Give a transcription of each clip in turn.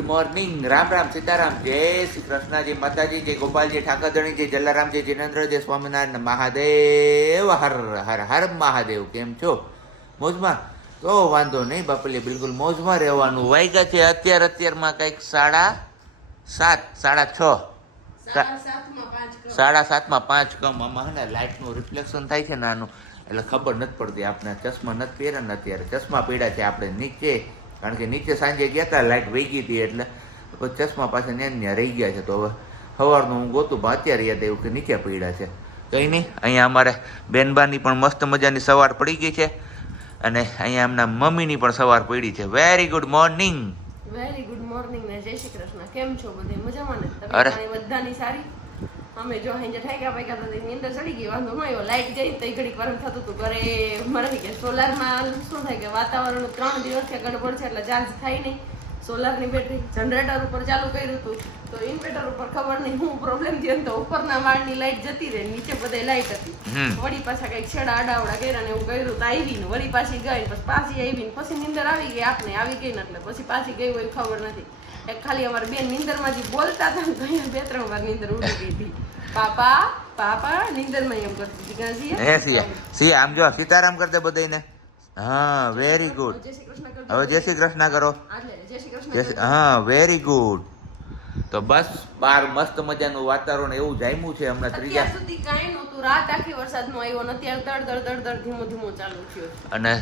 Morning. Ram Ram Sitaram. જય શ્રી કૃષ્ણ જય માતાજી જય ગોપાલજી ઠાકરધણી જય જલારામ જય જિનેન્દ્ર જય સ્વામિનારાયણ મહાદેવ. હર હર હર મહાદેવ. કેમ છો? મોજમાં? તો વાંધો નહીં બાપલીએ બિલકુલ મોજમાં રહેવાનું. વાગ્યા છે અત્યાર અત્યારમાં કંઈક સાડા સાત સાડા છ. સાડા સાતમાં પાંચ કમ. આમાં ને લાઇટનું રિફ્લેક્શન થાય છે ને આનું. એટલે ખબર નથી પડતી. આપણે ચશ્મા નથી પહેર્યા ને અત્યારે. ચશ્મા પડ્યા છે આપણે નીચે. કારણ કે નીચે સાંજે ગયા હતા લાઇટ વહી ગઈ હતી એટલે ચશ્મા પાસે ન્યા ત્યાં રહી ગયા છે. તો હવે સવારનું હું ગોતું પણ અત્યારે યાદ આવ્યું કે નીચે પડ્યા છે. કંઈ નહીં અહીંયા અમારે બેનબાની પણ મસ્ત મજાની સવાર પડી ગઈ છે અને અહીંયા એમના મમ્મીની પણ સવાર પડી છે. Very good morning very good morning ને જય શ્રી કૃષ્ણ. કેમ છો બધે? મજામાં ને. તમે બધાની સારી? અમે જો અહીં જે ઠાક્યા પાક્યા તો તેની અંદર ચડી ગઈ વાંધો ન આવ્યો. લાઈટ જઈ તો ઘડીક વાર થતું હતું. ઘરે મારે કે સોલારમાં શું થાય કે વાતાવરણ ત્રણ દિવસથી ગડબડ છે એટલે ચાર્જ થાય નહીં. સોલારની બેટરી જનરેટર ઉપર ચાલુ કર્યું હતું. તો ઇન્વર્ટર ઉપર ખબર નહીં શું પ્રોબ્લેમ થયો તો ઉપરના માળની લાઈટ જતી રહી નીચે બધે લાઈટ હતી. વળી પાછા કંઈક છેડા આડાવડા કર્યા ને એવું કર્યું તો આવી ને વળી પાછી ગઈ પછી પાછી આવી ને પછી નીંદર આવી ગઈ આપને આવી ગઈ ને એટલે પછી પાછી ગઈ હોય ખબર નથી. એક ખાલી અમારે બેન નિંદરમાં જે બોલતા હતા તો અહીંયા બે ત્રણ વાર નિંદર ઉડી ગઈ હતી. પાપા પાપા નિંદરમાં એમ કરતી હતી. ક્યાં છીએ? હે સિયા? સિયા આમ જો સીતારામ કરતા બધાને હા વેરી ગુડ. હવે જય શ્રી કૃષ્ણ કરો. હા વેરી ગુડ તો બસ બાર મસ્ત મજાનું વાતાવરણ એવું જામ્યું છે હમણાં ત્રીજા. સુધી કાંઈ નહોતું. રાત આખી વરસાદનો આવ્યો નથી અત્યારે તડ તડ તડ ધીમો ધીમો ચાલુ થયો અને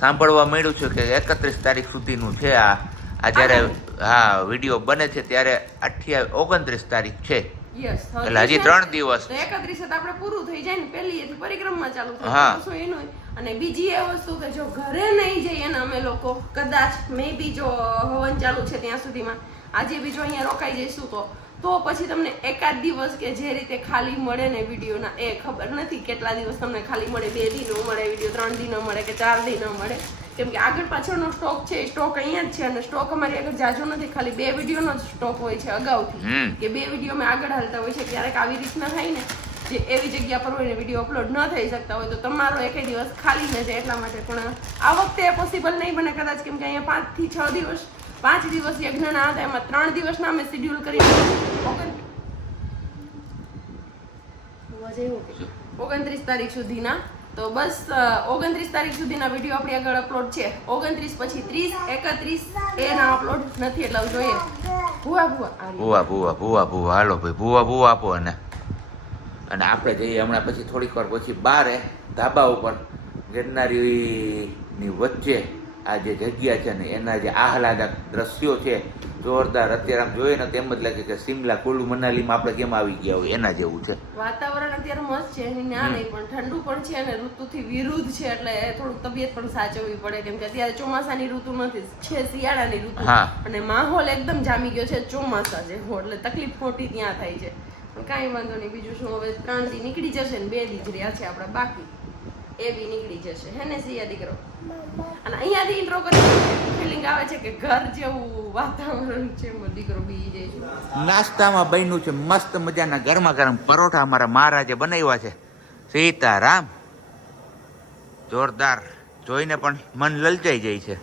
સાંભળવા મળ્યું છે કે એકત્રીસ તારીખ સુધીનું છે આ આ જ્યારે હા. વીડિયો બને છે ત્યારે અઠ્યા ઓગણત્રીસ તારીખ છે. એટલે હજી ત્રણ દિવસ. એકત્રીસ આપણે પૂરું થઈ જાય ને પેલી એથી પરિક્રમા ચાલુ થાય એનું? અને બીજી એ વસ્તુ કે જો ઘરે નહીં જઈએ ને અમે લોકો કદાચ મે બી જો હવન ચાલુ છે ત્યાં સુધીમાં આજે બીજો અહીંયા રોકાઈ જઈશું તો તો પછી તમને એકાદ દિવસ કે જે રીતે ખાલી મળે ને વિડીયોના એ ખબર નથી કેટલા દિવસ તમને ખાલી મળે બે દી નો મળે વીડિયો ત્રણ દી નો મળે કે ચાર દી નો મળે. કેમ કે આગળ પાછળનો સ્ટોક છે એ સ્ટોક અહીંયા જ છે અને સ્ટોક અમારી આગળ જાજો નથી ખાલી બે વિડીયોનો જ સ્ટોક હોય છે અગાઉથી. કે બે વીડિયો મેં આગળ હાલતા હોય છે ક્યારેક આવી રીતના થાય ને જે એવી જગ્યા પર હોય ને વીડિયો અપલોડ ન થઈ શકતા હોય તો તમારો એક દિવસ ખાલી ન જાય એટલા માટે. પણ આ વખતે પોસિબલ નહીં બને કદાચ કેમ કે અહીંયા પાંચથી છ દિવસ પાંચ દિવસ યજ્ઞના હતા એમાં ત્રણ દિવસના અમે શેડ્યુલ કરી ઓગણત્રીસ તારીખ સુધીના. તો બસ ઓગણત્રીસ તારીખ સુધીના વીડિયો આપણી આગળ અપલોડ છે. ઓગણત્રીસ પછી ત્રીસ, એકત્રીસ, એના અપલોડ નથી એટલે જોઈએ. ભૂવા ભૂવા. ભૂવા ભૂવા ભૂવા ભૂવા, હાલો ભાઈ, ભૂવા ભૂવા આપો અને. અને આપણે જઈએ હમણાં પછી થોડીક વાર પછી બારે ધાબા ઉપર ગિરનારીની વચ્ચે. આ જે જગ્યા છે ને એના જે આહલાદક દ્રશ્યો છે જોરદાર. અત્યારે આમ જોઈએ ને તેમ જ લાગે કે સિમલા કુલુ મનાલીમાં આપણે કેમ આવી ગયા હોય એના જેવું છે. વાતાવરણ અત્યારે મસ્ત છે ના નહીં પણ ઠંડુ પણ છે અને ઋતુથી વિરુદ્ધ છે એટલે થોડુંક તબિયત પણ સાચવવી પડે કેમ કે અત્યારે ચોમાસાની ઋતુ નથી છે શિયાળાની ઋતુ. હા. અને માહોલ એકદમ જામી ગયો છે ચોમાસા જેવો એટલે તકલીફ મોટી ત્યાં થાય છે. કાંઈ વાંધો નહીં બીજું શું હવે ત્રણ દી નીકળી જશે ને બે દી જ રહ્યા છે આપણા બાકી. એ બી નીકળી જશે. હે ને સિયા દીકરો? અને અહીંયાથી ઇન્ટ્રો કરી ફિલિંગ આવે છે કે ઘર જેવું વાતાવરણ છે મો દીકરો બી જાય નાસ્તામાં બન્યું છે મસ્ત મજાના ગરમા ગરમ પરોઠા અમારા મહારાજે બનાવ્યા છે. સીતારામ. જોરદાર. જોઈને પણ મન લલચાઈ જાય છે.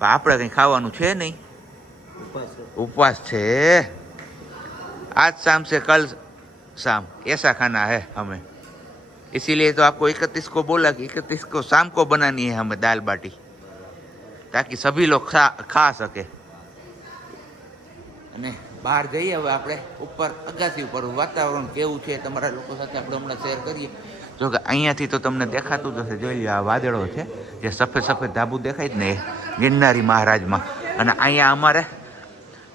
આપણે કંઈ ખાવાનું છે નહીં. ઉપવાસ છે. આજ શામ છે કલ શામ એસા ખાના હે અમે. इसीलिए तो आपको इकतीस को बोला कि इकतीस को शाम को बनानी है हमें दाल बाटी ताकि सभी लोग खा खा सके અને બહાર જઈએ હવે આપણે ઉપર અગાસી ઉપર વાતાવરણ કેવું છે તમારા લોકો સાથે આપણે હમણાં શેર કરીએ જો કે અહીંયાથી તો તમને દેખાતું જ હશે જોઈ લો આ વાદળો છે જે સફેદ સફેદ ધાબુ દેખાય જ ને એ ગિરનારી મહારાજમાં અને અહીંયા અમારે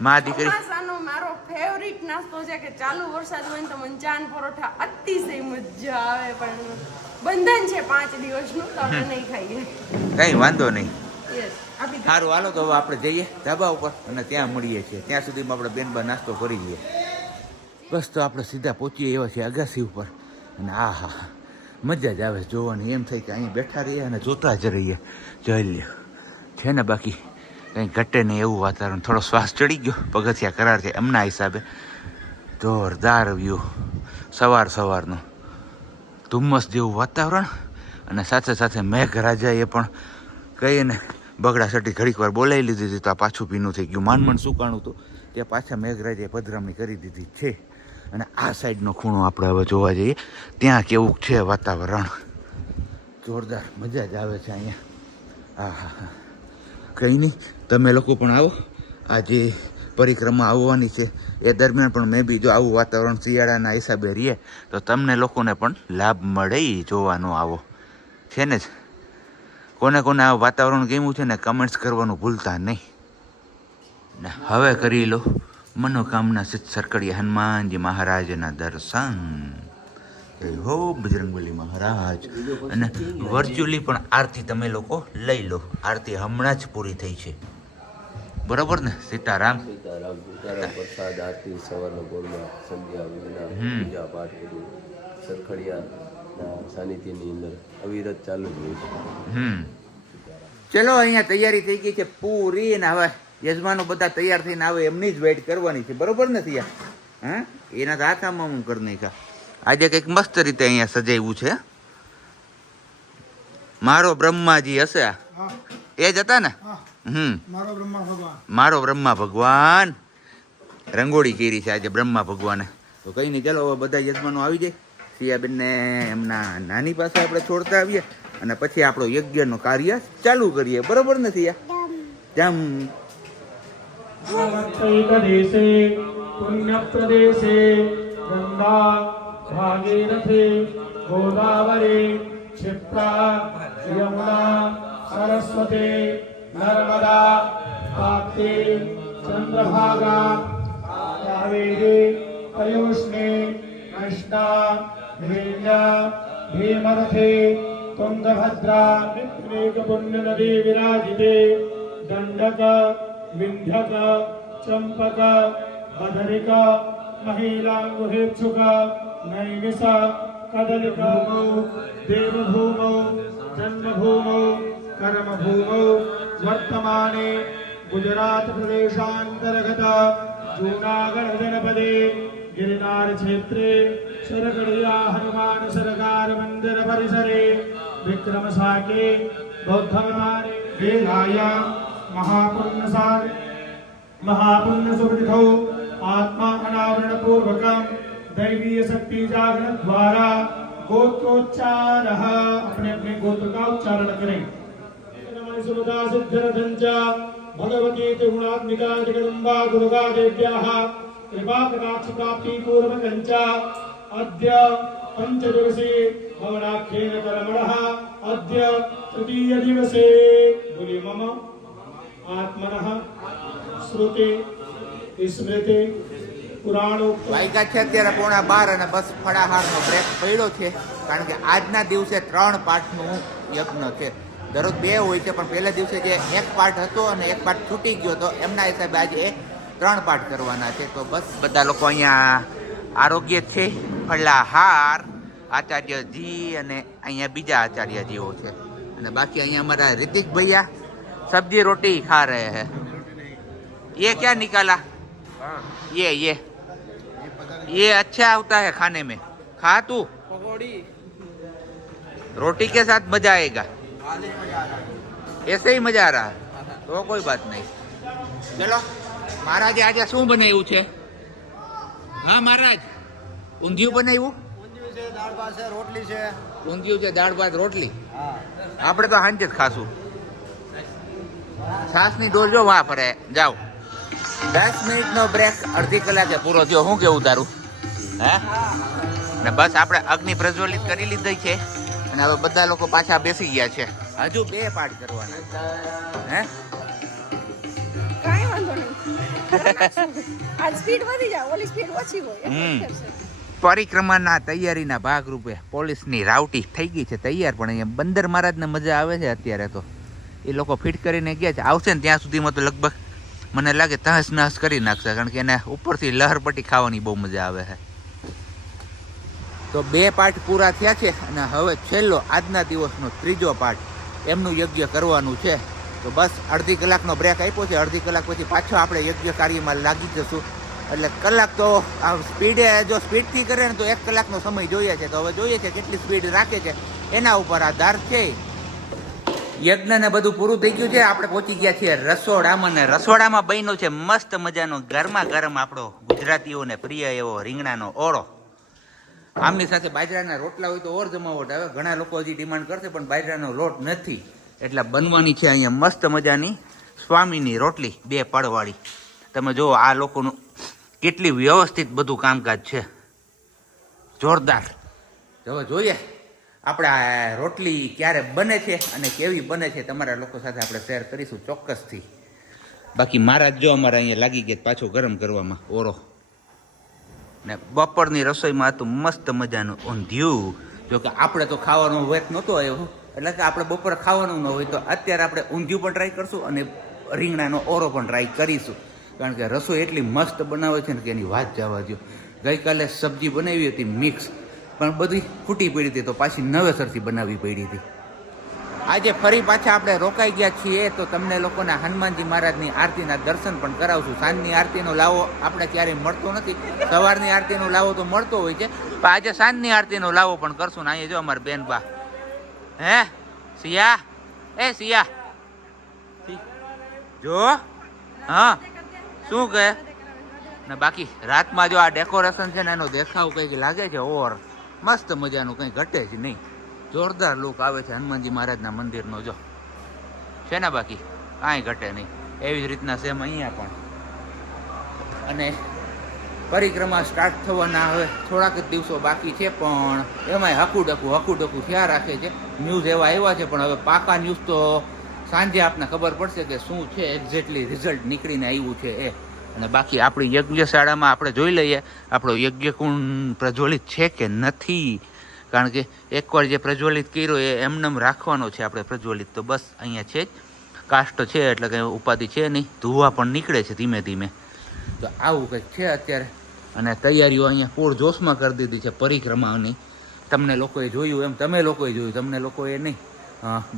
મા દીકરી ચોમાસાનો મારો ફેવરિટ નાસ્તો છે કે ચાલુ વરસાદ હોય ને તો મને ચાન પરોઠા અતિશય મજા આવે પણ બંધન છે પાંચ દિવસનું તો આપણે નહીં ખાઈએ. કંઈ વાંધો નહીં. સારું હાલો તો હવે આપણે જઈએ ધાબા ઉપર અને ત્યાં મળીએ છીએ. ત્યાં સુધીમાં આપણે બેનબા નાસ્તો કરી લઈએ બસ તો આપણે સીધા પહોંચીએ એવા છીએ અગાસી ઉપર. અને આ હા મજા જ આવે જોવાની. એમ થાય કે અહીં બેઠા રહીએ અને જોતા જ રહીએ. જોઈ લ્યો. છે ને બાકી? કંઈ ઘટે નહીં એવું વાતાવરણ. થોડો શ્વાસ ચડી ગયો. પગથિયા કરાર છે એમના હિસાબે. જોરદાર વ્યૂ. સવાર સવારનું ધુમ્મસ જેવું વાતાવરણ અને સાથે સાથે મેઘરાજાએ પણ કહીએ ને બગડા સટી ઘડીક વાર બોલાવી લીધી હતી તો આ પાછું ભીનું થઈ ગયું. માનમન સુકાણું હતું. ત્યાં પાછા મેઘરાજે પધરામણી કરી દીધી છે. અને આ સાઈડનો ખૂણો આપણે હવે જોવા જઈએ. ત્યાં કેવું છે વાતાવરણ? જોરદાર મજા જ આવે છે અહીંયા. હા હા હા કંઈ નહીં. તમે લોકો પણ આવો. આ જે પરિક્રમા આવવાની છે. એ દરમિયાન પણ મેં બી જો આવું વાતાવરણ શિયાળાના હિસાબે રહીએ, તો તમને લોકોને પણ લાભ મળે જોવાનો આવો. છે ને જ? કોને કોને આ વાતાવરણ ગમ્યું છે ને કમેન્ટ્સ કરવાનું ભૂલતા નહીં. ને હવે કરી લો. મનોકામના સિદ્ધ સરકડી હનુમાનજી મહારાજના દર્શન. હો બજરંગબલી મહારાજ. અને વર્ચ્યુઅલી પણ આરતી તમે લોકો લઈ લો. આરતી હમણાં જ પૂરી થઈ છે. બરોબર ને? સીતારામ. સીતારામ સીતારામ પ્રસાદ આરતી સવારના પોરમાં સંધ્યા વંદના પૂજા પાઠ બધું સરખડિયાના સાનિધ્યની અંદર અવિરત ચાલુ જ હોય હમ. ચલો અહીંયા તૈયારી થઈ ગઈ છે પૂરી ને હવે યજમાનો બધા તૈયાર થઈને આવે એમની જ વેઇટ કરવાની છે. બરોબર ને ત્યાં હા એના તો હાથામાં હું કરી નાખ્યા. આજે કંઈક મસ્ત રીતે અહીંયા સજાવ્યું છે. મારો બ્રહ્માજી હશે એ જ હતા ને? હમ. મારો બ્રહ્મા ભગવાન. રંગોળી કેરી છે આજે બ્રહ્મા ભગવાને. તો કંઈ નહીં ચાલો હવે બધા યજમાનો આવી જાય. સિયાબેનને એમના નાની પાસે આપણે છોડતા આવીએ અને પછી આપણો યજ્ઞનું કાર્ય ચાલુ કરીએ. બરોબર ને સિયા જમ ગોદાવરી ક્ષિપ્રા યમુના सरस्वती नर्मदा ताप्ती चन्द्रभागा कावेरी पयोष्णी कृष्णा भिल्या भीमरथी तुङ्गभद्रा पुण्यनदी विराजिते दण्डक विन्ध्यक चम्पक बदरिक महिलाङ्गुहेक्षुक नैमिष कदलिकभूमौ देवभूमौ जन्मभूमौ कर्मभूमौ वर्तमाने गुजरातप्रदेशान्तर्गत जूनागढ़ जनपदे गिरनार क्षेत्रे शरगढ़िया हनुमान सरकार मंदिर परिसरे विक्रम साके बौद्धवनानि वेलाय महापुण्यसार महापुण्यसुवृथौ आत्मा अनावरण पूर्वकम दैवीय शक्ति जागरण द्वारा गोत्रोच्चार अपने अपने गोत्र का उच्चारण करें नमः सुमदा सिद्धिरथञ्च भगवती त्रिगुणात्मिका जगदम्बा दुर्गा देव्याः कृपाकटाक्षप्राप्ति पूर्वकञ्च अद्य पञ्चदिवसे भवनाख्येन कर्मणः अद्य तृतीयदिवसे बोलिए मम आत्मनः श्रुति स्मृति पुराणोक्त વાયકા છે અત્યારે પોણા બાર અને બસ ફળાહારનો બ્રેક પડ્યો છે કારણ કે આજના દિવસે ત્રણ પાઠનું યજ્ઞ છે દરરોજ બે હોય છે પણ પહેલા દિવસે જે એક પાઠ હતો અને એક પાઠ છૂટી ગયો હતો એમના હિસાબે આજે ત્રણ પાઠ કરવાના છે તો બસ બધા લોકો અહીંયા આરોગ્ય છે ફળાહાર આચાર્યજી અને અહીંયા બીજા આચાર્યજીઓ છે અને બાકી અહીંયા અમારા રિતિક ભૈયા સબ્જી રોટી ખા રહે હે ये क्या निकाला ये ये ये अच्छा होता है खाने में खा तू रोटी के साथ मजा आएगा ऐसे ही मजा आ रहा है तो कोई बात नहीं चलो મહારાજે આજે શું બનાવ્યું છે હા મહારાજ ઊંધિયું બનાવ્યું ઊંધિયું છે દાળ ભાત છે રોટલી છે ઊંધિયું છે દાળ ભાત રોટલી હા આપણે તો સાંજે જ ખાશું છાસની ડોલ જો વાહ ફરે જાઓ દસ મિનિટનો બ્રેક અડધી કલાકે પૂરો થયો શું કેવું તારું હે ને બસ આપણે અગ્નિ પ્રજ્વલિત કરી લીધી છે અને હવે બધા લોકો પાછા બેસી ગયા છે. હજુ બે પાઠ કરવાના. હે? કાંઈ વાંધો નહીં. આજ સ્પીડ વધી જાય ઓલી સ્પીડ ઓછી હોય. પરિક્રમાના તૈયારીના ભાગરૂપે પોલીસની રાવટી થઈ ગઈ છે તૈયાર પણ અહીંયા બંદર મહારાજને મજા આવે છે અત્યારે તો. એ લોકો ફિટ કરીને ગયા છે. આવશે ને ત્યાં સુધીમાં તો લગભગ મને લાગે તહસ નહસ કરી નાખશે કારણ કે એને ઉપરથી લહેરપટ્ટી ખાવાની બહુ મજા આવે છે. તો બે પાઠ પૂરા થયા છે અને હવે છેલ્લો આજના દિવસનો ત્રીજો પાઠ એમનું યજ્ઞ કરવાનું છે. તો બસ અડધી કલાકનો બ્રેક આપ્યો છે. અડધી કલાક પછી પાછો આપણે યજ્ઞ કાર્યમાં લાગી જશું. એટલે કલાક તો આ સ્પીડે જો સ્પીડથી કરે ને તો એક કલાકનો સમય જોઈએ છે. તો હવે જોઈએ છે કેટલી સ્પીડ રાખે છે. એના ઉપર આધાર છે. યજ્ઞ ને બધું પૂરું થઈ ગયું છે. આપણે પહોંચી ગયા છીએ રસોડામાં ને રસોડામાં બન્યો છે મસ્ત મજાનો ગરમા ગરમ આપણો ગુજરાતીઓને પ્રિય એવો રીંગણાનો ઓળો. આમની સાથે બાજરાના રોટલા હોય તો ઓર જમાવટ આવે. ઘણા લોકો હજી ડિમાન્ડ કરશે, પણ બાજરાનો લોટ નથી. એટલે બનવાની છે અહીંયા મસ્ત મજાની સ્વામીની રોટલી, બે પડવાળી. તમે જુઓ, આ લોકોનું કેટલી વ્યવસ્થિત બધું કામકાજ છે. જોરદાર. હવે જોઈએ, આપણે રોટલી ક્યારે બને છે અને કેવી બને છે તમારા લોકો સાથે આપણે શેર કરીશું ચોક્કસથી. બાકી મારા જો અમારે અહીંયા લાગી ગયા પાછો ગરમ કરવામાં. ઓરો. ને બપોરની રસોઈમાં હતું મસ્ત મજાનું ઊંધિયું. જો કે આપણે તો ખાવાનો વેત નહોતો આવ્યો એટલે કે આપણે બપોરે ખાવાનું ન હોય તો અત્યારે આપણે ઊંધિયું પણ ટ્રાય કરશું અને રીંગણાનો ઓરો પણ ટ્રાય કરીશું. કારણ કે રસોઈ એટલી મસ્ત બનાવે છે ને કે એની વાત જવા દો ગઈકાલે સબ્જી બનાવી હતી મિક્સ પણ બધી ફૂટી પડી હતી તો પાછી નવેસરથી બનાવવી પડી હતી. આજે ફરી પાછા આપણે રોકાઈ ગયા છીએ તો તમને લોકોને હનુમાનજી મહારાજની આરતીના દર્શન પણ કરાવશું. સાંજની આરતીનો લાવો આપણે ક્યારેય મળતો નથી. સવારની આરતીનો લાવો તો મળતો હોય છે. પણ આજે સાંજની આરતીનો લાવો પણ કરશું ને અહીંયા જો અમારે બેનબા હે? સિયા? એ સિયા. જો? હા. શું કહે? ને બાકી રાતમાં જો આ ડેકોરેશન છે ને એનો દેખાવ કંઈક લાગે છે ઓર. મસ્ત મજાનું કંઈ ઘટે જ નહીં. જોરદાર લુક આવે છે હનુમાનજી મહારાજના મંદિરનો, જો. છે ને બાકી? કાંઈ ઘટે નહીં. એવી જ રીતના સેમ અહીંયા પણ. અને પરિક્રમા સ્ટાર્ટ થવાના હવે. થોડાક જ દિવસો બાકી છે, પણ એમાંય હકુ હકુડકું હકુ ડકું થયા રાખે છે. ન્યૂઝ એવા આવ્યા છે, પણ હવે પાકા ન્યૂઝ તો સાંજે આપને ખબર પડશે કે શું છે એક્ઝેક્ટલી રિઝલ્ટ નીકળીને આવ્યું છે એ. અને બાકી આપણી યજ્ઞશાળામાં આપણે જોઈ લઈએ, આપણો યજ્ઞકુંડ પ્રજ્વલિત છે કે નથી? કારણ કે એકવાર જે પ્રજ્વલિત કર્યો એ એમનેમ રાખવાનો છે, આપણે પ્રજ્વલિત તો બસ અહીંયા છે જ. કાસ્ટ છે, એટલે કંઈ ઉપાધિ છે નહીં. ધુવા પણ નીકળે છે ધીમે ધીમે. તો આવું કંઈક છે અત્યારે. અને તૈયારીઓ અહીંયા પૂર જોશમાં કરી દીધી છે પરિક્રમાની. તમને લોકોએ જોયું એમ, તમે લોકોએ જોયું, તમને લોકોએ નહીં.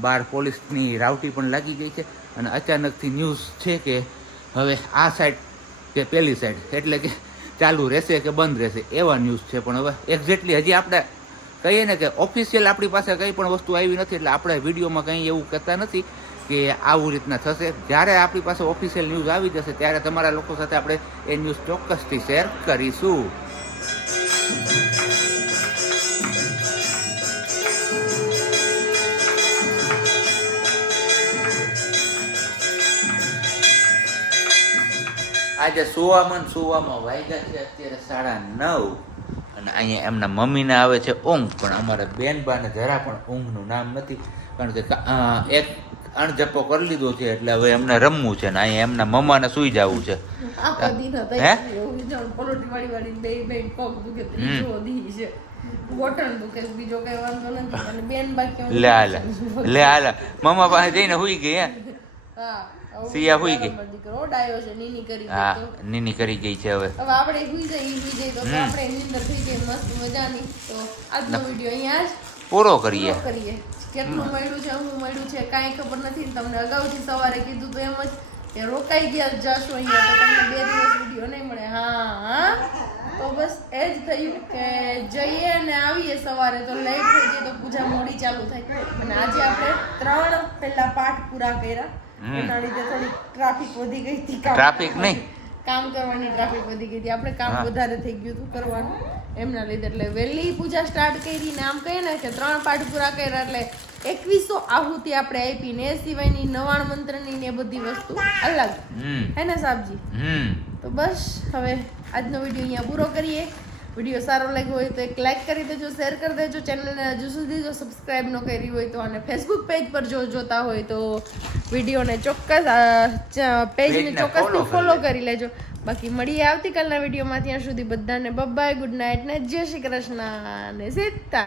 બાર પોલીસની રાવટી પણ લાગી ગઈ છે. અને અચાનકથી ન્યૂઝ છે કે હવે આ સાઈડ કે પેલી સાઈડ, એટલે કે ચાલુ રહેશે કે બંધ રહેશે, એવા ન્યૂઝ છે પણ હવે એક્ઝેક્ટલી હજી આપણે કહીએ ને કે ઓફિશિયલ આપણી પાસે કંઈ પણ વસ્તુ આવી નથી એટલે આપણે વિડીયોમાં કંઈ એવું કહેતા નથી કે આવું રીતના થશે. જ્યારે આપણી પાસે ઓફિશિયલ ન્યૂઝ આવી જશે, ત્યારે તમારા લોકો સાથે આપણે એ ન્યૂઝ ચોક્કસથી શેર કરીશું. આજે સુવામાં સોવામાં વાગ્યા છે, અત્યારે સાડા નવ. અને અહીંયા એમના મમ્મીને આવે છે ઊંઘ પણ અમારા બેનબાને જરા પણ ઊંઘનું નામ નથી કારણ કે એક અણજપ્પો કરી લીધો છે એટલે હવે એમને રમવું છે ને અહીંયા એમના મમ્માને સુઈ જવું છે. લે હાલે મમ્મા પાસે જઈને સુઈ ગઈ હે. સિયા હુઈ ગઈ. દીકરો ડાયો છે નીની કરી હા નીની કરી ગઈ છે હવે. હવે આપણે હુઈ જઈએ હુઈ જઈએ તો. આપણે નીંદર થઈ ગઈ મસ્ત મજાની. તો આજનો વિડિયો અહીંયા જ પૂરો કરીએ. કરીએ. કેટલું મળ્યું છે હું મળ્યું છે કાંઈ ખબર નથી તમને અગાઉથી સવારે કીધું તો એમ જ કે રોકાઈ ગયા જશો અહીંયા તો તમને બે દિવસ વીડિયો નહીં મળે. હા હા. તો બસ એ જ થયું કે જઈએ અને આવીએ સવારે. તો લેટ થઈ જાય તો પૂજા મોડી ચાલુ થાય અને આજે આપણે ત્રણ પહેલા પાઠ પૂરા કર્યા. એના લીધે થોડી ટ્રાફિક વધી ગઈ હતી ટ્રાફિક નહીં. કામ કરવાની ટ્રાફિક વધી ગઈ હતી. આપણે કામ વધારે થઈ ગયું હતું કરવાનું. એમના લીધે એટલે વહેલી પૂજા સ્ટાર્ટ કરી ને આમ કહીએ ને કે ત્રણ પાઠ પૂરા કર્યા એટલે એકવીસો આહુતિ આપણે આપી ને એ સિવાયની નવાણ મંત્રની ને બધી વસ્તુ અલગ. હે ને સાબજી? તો બસ હવે આજનો વીડિયો અહીંયા પૂરો કરીએ. વીડિયો સારો લાગ્યો હોય તો એક લાઈક કરી દેજો શેર કરી દેજો ચેનલને હજુ સુધી જો સબસ્ક્રાઈબ ન કરી હોય તો અને ફેસબુક પેજ પર જો જોતા હોય તો વિડીયોને ચોક્કસ પેજને ચોક્કસથી ફોલો કરી લેજો. બાકી મળીએ આવતીકાલના વિડીયોમાં ત્યાં સુધી બધાને બબાય ગુડ નાઇટ ને જય શ્રી કૃષ્ણ અને સીતા.